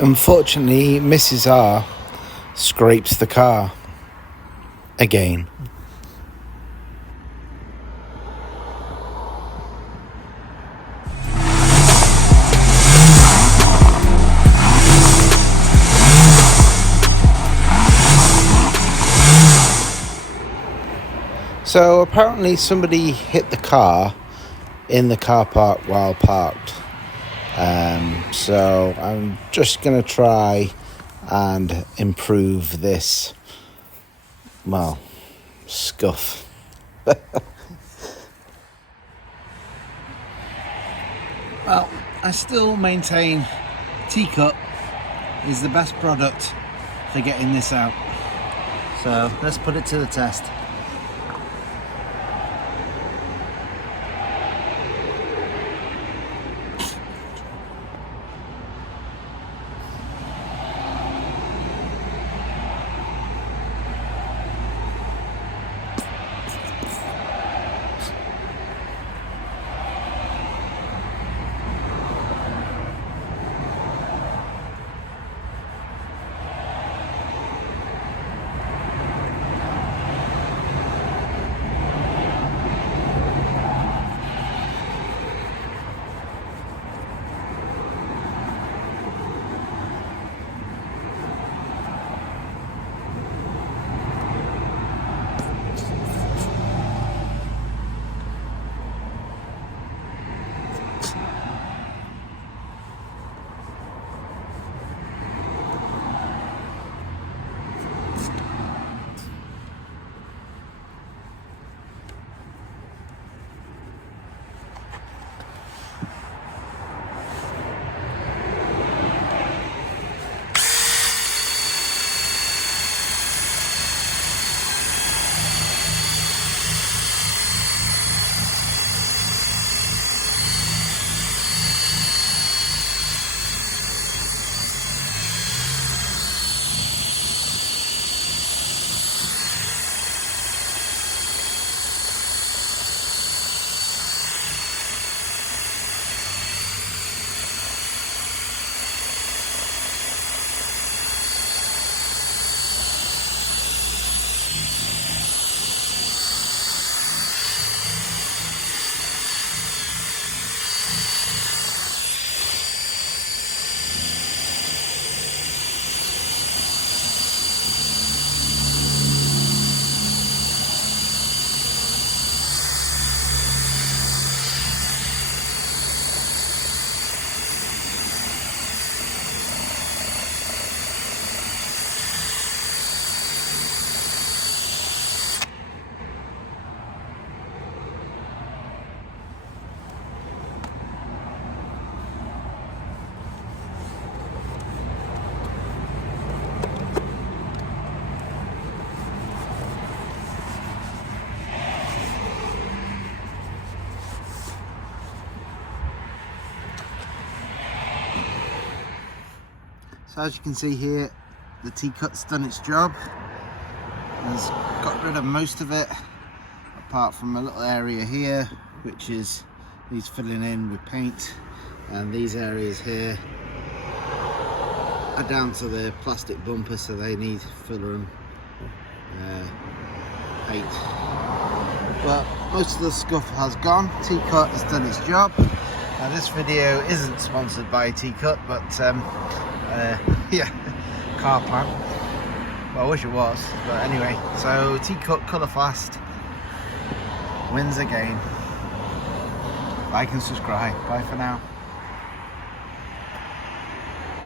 Unfortunately, Mrs. R scrapes the car again. So apparently somebody hit the car in the car park while parked. So I'm just going to try and improve this, well, scuff. Well, I still maintain T-Cut is the best product for getting this out. So let's put it to the test. So as you can see here, the T-Cut's done its job. It's got rid of most of it, apart from a little area here, which needs filling in with paint, and these areas here are down to the plastic bumper, so they need filler and paint. But most of the scuff has gone. T-Cut has done its job. Now this video isn't sponsored by T-Cut, but yeah, car plant. Well, I wish it was, but anyway. So T-Cut Colour Fast wins again. Like and subscribe. Bye for now.